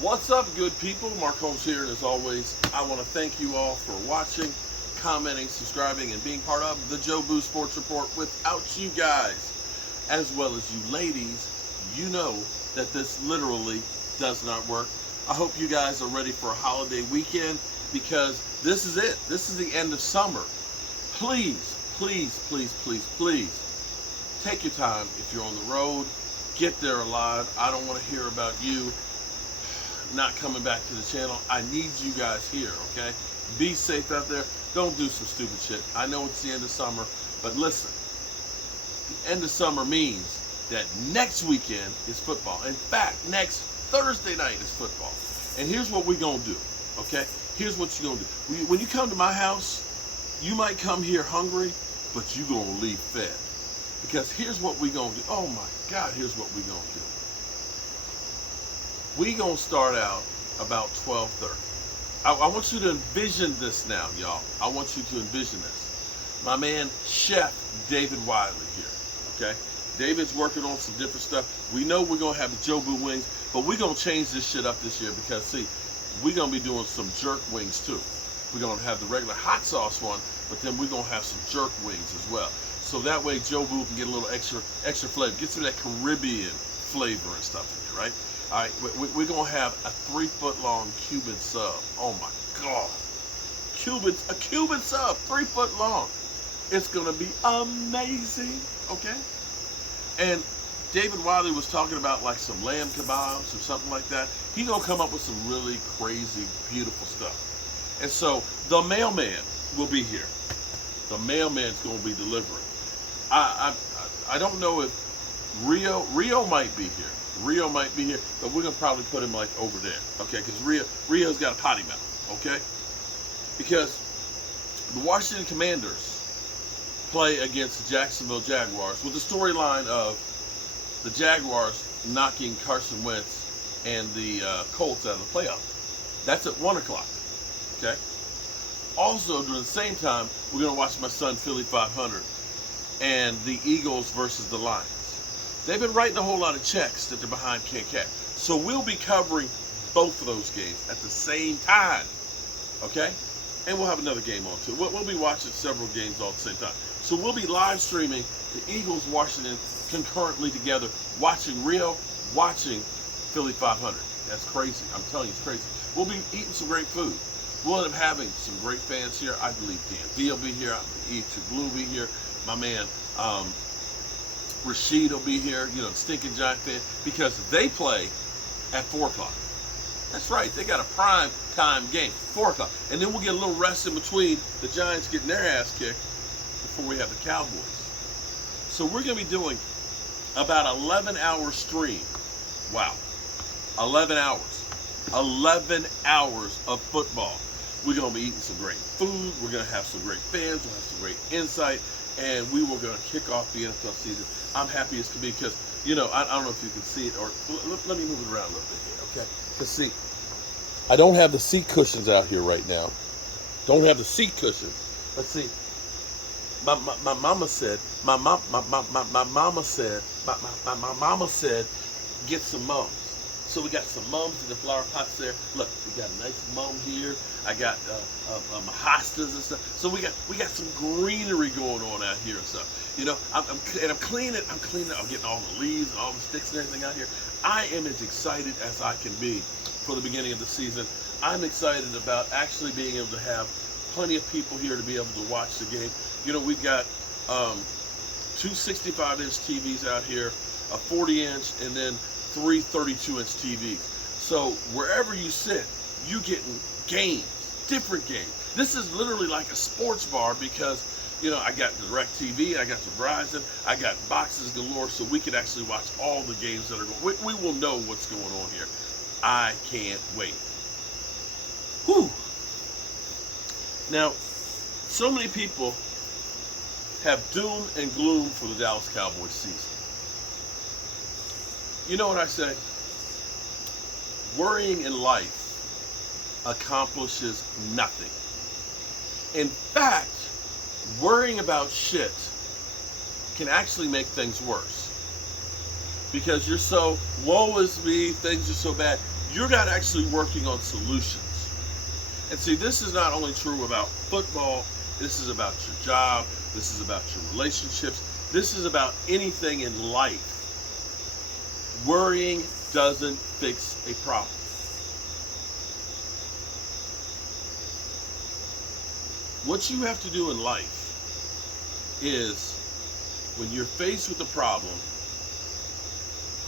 What's up, good people? Mark Holmes here, and as always, I want to thank you all for watching, commenting, subscribing, and being part of the Joe Boo Sports Report. Without you guys, as well as you ladies, you know that this literally does not work. I hope you guys are ready for a holiday weekend because this is it. This is the end of summer. Please, please, please, please, please, take your time if you're on the road. Get there alive. I don't want to hear about you not coming back to the channel. I need you guys here, okay? Be safe out there. Don't do some stupid shit. I know it's the end of summer, but listen, the end of summer means that next weekend is football. In fact, next Thursday night is football. And here's what we're going to do, okay? Here's what you're going to do. When you come to my house, you might come here hungry, but you're going to leave fed. Because here's what we're going to do. Oh my God, here's what we're going to do. We gonna start out about 12:30. I want you to envision this now, y'all. I want you to envision this. My man, Chef David Wiley here, okay? David's working on some different stuff. We know we're gonna have the Joe Boo wings, but we're gonna change this shit up this year because, see, we're gonna be doing some jerk wings too. We're gonna have the regular hot sauce one, but then we're gonna have some jerk wings as well. So that way Joe Boo can get a little extra flavor, get some of that Caribbean flavor and stuff in there, right? All right, we're going to have a 3-foot-long Cuban sub. Oh, my God. A Cuban sub, 3 foot long. It's going to be amazing, okay? And David Wiley was talking about like some lamb kebabs or something like that. He's going to come up with some really crazy, beautiful stuff. And so the mailman will be here. The mailman's going to be delivering. I don't know if Rio might be here. Rio might be here, but we're gonna probably put him like over there, okay? Because Rio's got a potty mouth, okay? Because the Washington Commanders play against the Jacksonville Jaguars with the storyline of the Jaguars knocking Carson Wentz and the Colts out of the playoff. That's at 1 o'clock, okay? Also, during the same time, we're gonna watch my son Philly 500 and the Eagles versus the Lions. They've been writing a whole lot of checks that they're behind Ken Cat. So we'll be covering both of those games at the same time, okay? And we'll have another game on too. We'll be watching several games all at the same time. So we'll be live streaming the Eagles Washington concurrently together, watching Rio, watching Philly 500. That's crazy. I'm telling you, it's crazy. We'll be eating some great food. We'll end up having some great fans here. I believe Dan V will be here. I believe E2 Blue will be here. My man, Rashid will be here, you know, Stinking Giant fan, because they play at 4 o'clock. That's right, they got a prime time game, 4 o'clock. And then we'll get a little rest in between the Giants getting their ass kicked before we have the Cowboys. So we're going to be doing about 11-hour stream. Wow, 11 hours. 11 hours of football. We're going to be eating some great food. We're going to have some great fans. We'll have some great insight. And we were going to kick off the NFL season. I'm happy as can be because, you know, I don't know if you can see it, or let me move it around a little bit here, okay? Because, see, I don't have the seat cushions out here right now. Don't have the seat cushions. But, see, my mama said, my mama said, get some mums. So we got some mums in the flower pots there. Look, we got a nice mum here. I got my hostas and stuff. So we got some greenery going on out here and stuff. You know, I'm cleaning. I'm getting all the leaves and all the sticks and everything out here. I am as excited as I can be for the beginning of the season. I'm excited about actually being able to have plenty of people here to be able to watch the game. You know, we've got 2 65-inch TVs out here, a 40-inch, and then 3 32-inch TVs. So wherever you sit, you getting games, different games. This is literally like a sports bar because, you know, I got DirecTV, I got the Verizon, I got boxes galore, so we can actually watch all the games that are going. We will know what's going on here. I can't wait. Whew. Now, so many people have doom and gloom for the Dallas Cowboys season. You know what I say? Worrying in life accomplishes nothing. In fact, worrying about shit can actually make things worse. Because you're so, woe is me, things are so bad, You're not actually working on solutions. And see, this is not only true about football, this is about your job, this is about your relationships, this is about anything in life. Worrying doesn't fix a problem. What you have to do in life is, when you're faced with a problem,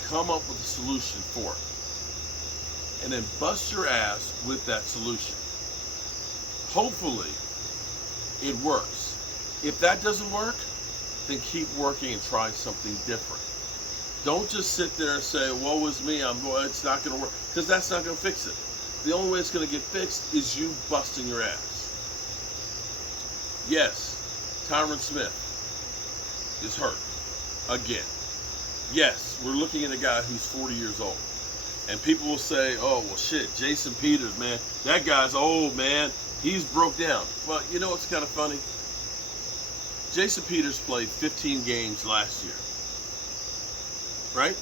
come up with a solution for it. And then bust your ass with that solution. Hopefully, it works. If that doesn't work, then keep working and try something different. Don't just sit there and say, woe is me, it's not going to work. Because that's not going to fix it. The only way it's going to get fixed is you busting your ass. Yes, Tyron Smith is hurt again. Yes, we're looking at a guy who's 40 years old. And people will say, oh, well, shit, Jason Peters, man, that guy's old, man. He's broke down. Well, you know what's kind of funny? Jason Peters played 15 games last year. Right?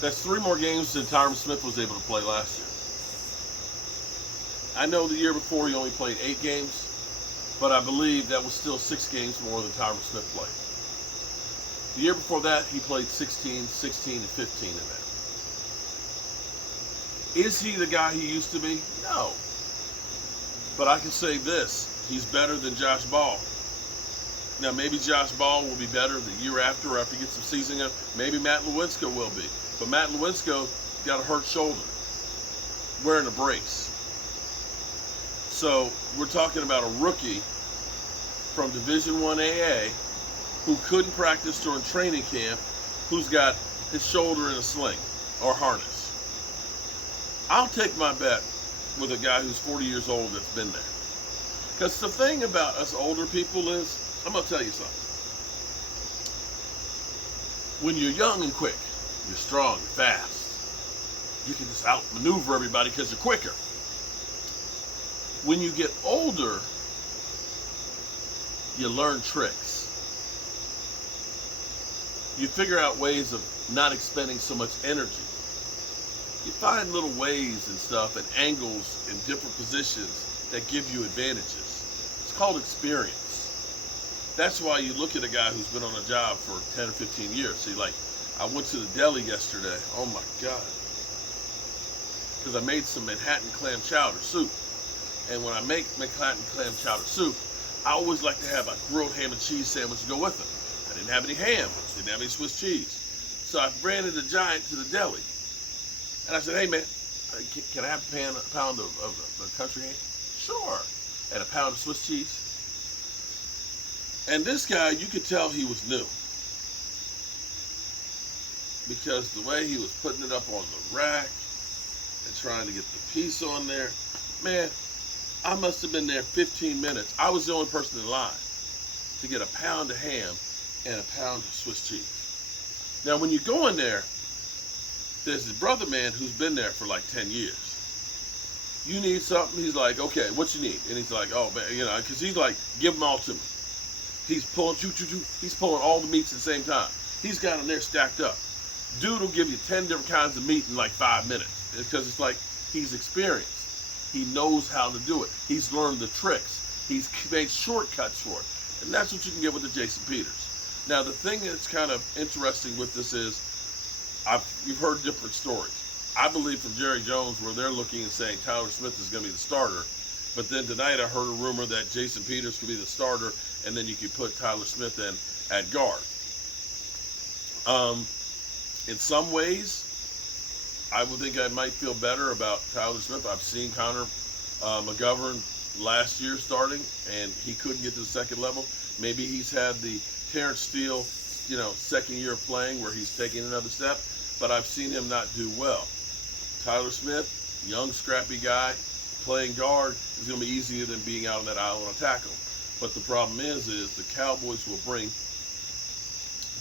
That's 3 more games than Tyron Smith was able to play last year. I know the year before he only played 8 games, but I believe that was still 6 games more than Tyron Smith played. The year before that, he played 16, 16, and 15 in there. Is he the guy he used to be? No. But I can say this, he's better than Josh Ball. Now, maybe Josh Ball will be better the year after he gets some seasoning. Maybe Matt Lewinsky will be. But Matt Lewinsky got a hurt shoulder, wearing a brace. So we're talking about a rookie from Division I AA who couldn't practice during training camp, who's got his shoulder in a sling or harness. I'll take my bet with a guy who's 40 years old that's been there. Because the thing about us older people is, I'm going to tell you something. When you're young and quick, you're strong, you're fast, you can just outmaneuver everybody because you're quicker. When you get older, you learn tricks. You figure out ways of not expending so much energy. You find little ways and stuff and angles in different positions that give you advantages. It's called experience. That's why you look at a guy who's been on a job for 10 or 15 years. See, like, I went to the deli yesterday. Oh my God. Because I made some Manhattan clam chowder soup. And when I make Manhattan clam chowder soup, I always like to have a grilled ham and cheese sandwich to go with it. I didn't have any ham, didn't have any Swiss cheese. So I ran into Giant to the deli. And I said, hey man, can I have a pound of country ham? Sure. And a pound of Swiss cheese. And this guy, you could tell he was new. Because the way he was putting it up on the rack and trying to get the piece on there, man, I must have been there 15 minutes. I was the only person in line to get a pound of ham and a pound of Swiss cheese. Now, when you go in there, there's a brother man who's been there for like 10 years. You need something? He's like, okay, what you need? And he's like, oh, man, you know, because he's like, give them all to me. He's pulling, he's pulling all the meats at the same time. He's got them there stacked up. Dude will give you 10 different kinds of meat in like 5 minutes. Because it's like, he's experienced. He knows how to do it. He's learned the tricks. He's made shortcuts for it. And that's what you can get with the Jason Peters. Now, the thing that's kind of interesting with this is, you've heard different stories. I believe from Jerry Jones where they're looking and saying Tyler Smith is going to be the starter. But then tonight I heard a rumor that Jason Peters could be the starter, and then you could put Tyler Smith in at guard. In some ways, I would think I might feel better about Tyler Smith. I've seen Connor McGovern last year starting, and he couldn't get to the second level. Maybe he's had the Terrence Steele, second year of playing where he's taking another step, but I've seen him not do well. Tyler Smith, young, scrappy guy, playing guard is going to be easier than being out on that aisle on a tackle. But the problem is the Cowboys will bring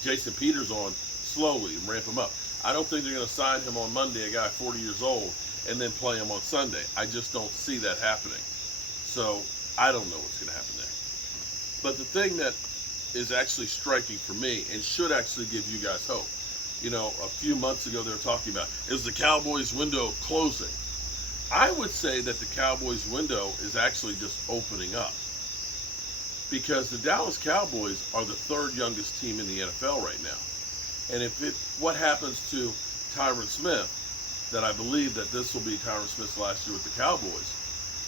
Jason Peters on slowly and ramp him up. I don't think they're going to sign him on Monday, a guy 40 years old, and then play him on Sunday. I just don't see that happening. So I don't know what's going to happen there. But the thing that is actually striking for me and should actually give you guys hope a few months ago they were talking about, is the Cowboys window closing? I would say that the Cowboys window is actually just opening up, because the Dallas Cowboys are the third youngest team in the NFL right now. And what happens to Tyron Smith, that I believe that this will be Tyron Smith's last year with the Cowboys,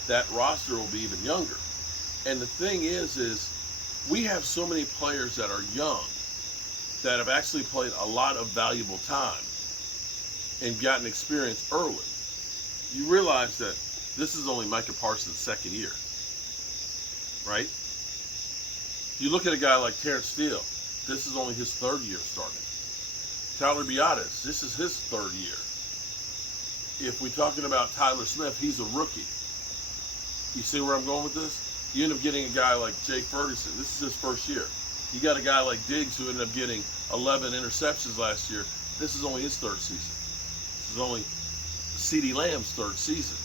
that roster will be even younger. And the thing is we have so many players that are young that have actually played a lot of valuable time and gotten experience early. You realize that this is only Micah Parsons' second year, right? You look at a guy like Terrence Steele, this is only his third year starting. Tyler Biadasz, this is his third year. If we're talking about Tyler Smith, he's a rookie. You see where I'm going with this? You end up getting a guy like Jake Ferguson. This is his first year. You got a guy like Diggs who ended up getting 11 interceptions last year. This is only his third season. This is only CeeDee Lamb's third season.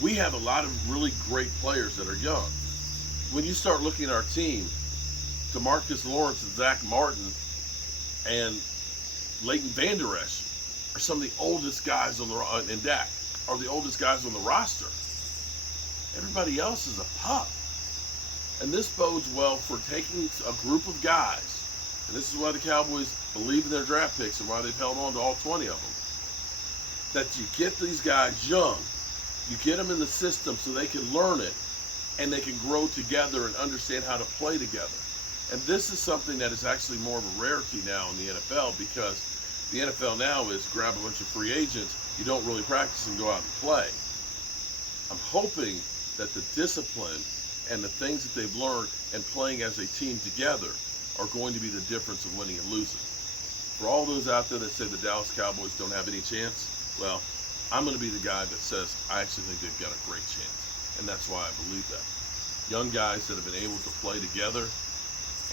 We have a lot of really great players that are young. When you start looking at our team, DeMarcus Lawrence and Zach Martin and Leighton Vander Esch are some of the oldest guys and Dak are the oldest guys on the roster. Everybody else is a pup. And this bodes well for taking a group of guys, and this is why the Cowboys believe in their draft picks and why they've held on to all 20 of them, that you get these guys young, you get them in the system so they can learn it, and they can grow together and understand how to play together. And this is something that is actually more of a rarity now in the NFL, because the NFL now is grab a bunch of free agents, you don't really practice and go out and play. I'm hoping that the discipline and the things that they've learned and playing as a team together are going to be the difference of winning and losing. For all those out there that say the Dallas Cowboys don't have any chance, well, I'm going to be the guy that says I actually think they've got a great chance. And that's why I believe that. Young guys that have been able to play together,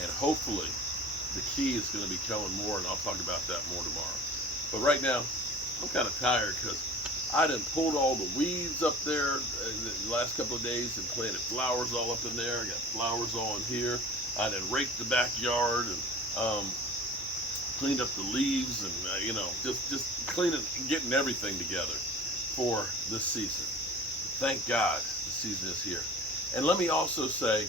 and hopefully the key is going to be Kellen Moore, and I'll talk about that more tomorrow. But right now, I'm kind of tired because I done pulled all the weeds up there the last couple of days and planted flowers all up in there. I got flowers all in here. I done raked the backyard and cleaned up the leaves and, just cleaning, getting everything together for this season. Thank God the season is here. And let me also say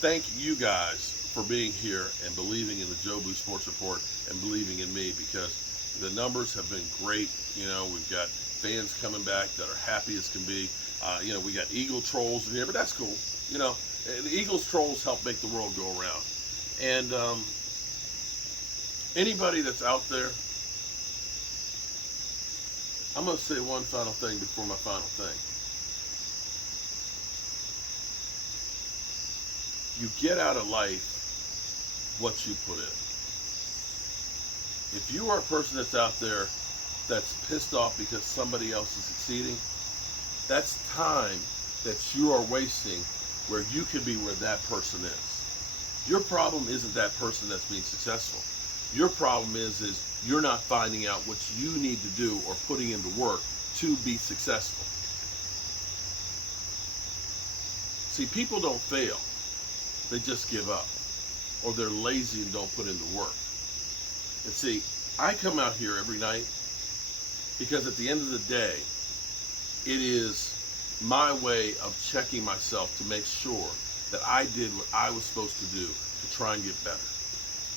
thank you guys for being here and believing in the Jobu Sports Report and believing in me, because the numbers have been great. We've got fans coming back that are happy as can be. We got Eagle trolls in here, but that's cool. The Eagles trolls help make the world go around. And anybody that's out there, I'm going to say one final thing before my final thing. You get out of life what you put in. If you are a person that's out there that's pissed off because somebody else is succeeding, that's time that you are wasting where you could be where that person is. Your problem isn't that person that's being successful. Your problem is you're not finding out what you need to do or putting into work to be successful. See, people don't fail. They just give up, or they're lazy and don't put in the work. And see, I come out here every night because at the end of the day, it is my way of checking myself to make sure that I did what I was supposed to do to try and get better.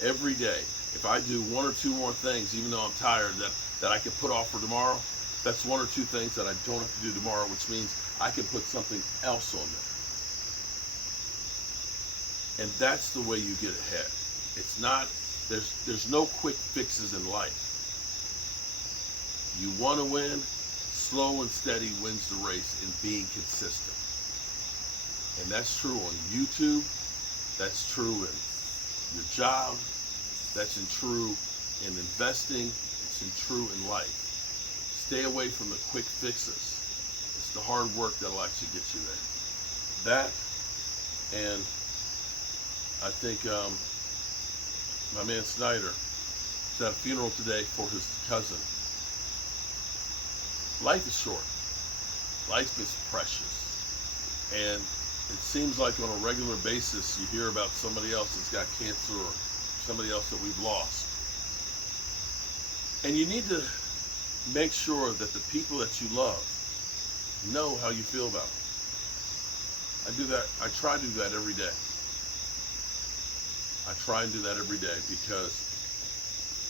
Every day, if I do one or two more things, even though I'm tired, that I can put off for tomorrow, that's one or two things that I don't have to do tomorrow, which means I can put something else on there. And that's the way you get ahead. It's not, there's no quick fixes in life. You want to win, slow and steady wins the race in being consistent. And that's true on YouTube. That's true in your job. That's true in investing. It's true in life. Stay away from the quick fixes. It's the hard work that'll actually get you there. That, and I think my man Snyder is at a funeral today for his cousin. Life is short. Life is precious. And it seems like on a regular basis you hear about somebody else that's got cancer or somebody else that we've lost. And you need to make sure that the people that you love know how you feel about them. I do that. I try to do that every day. I try and do that every day because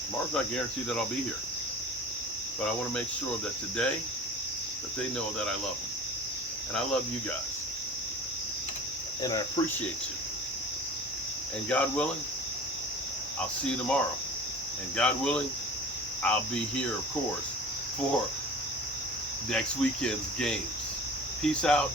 tomorrow's not guaranteed that I'll be here. But I want to make sure that today that they know that I love them. And I love you guys. And I appreciate you. And God willing, I'll see you tomorrow. And God willing, I'll be here, of course, for next weekend's games. Peace out.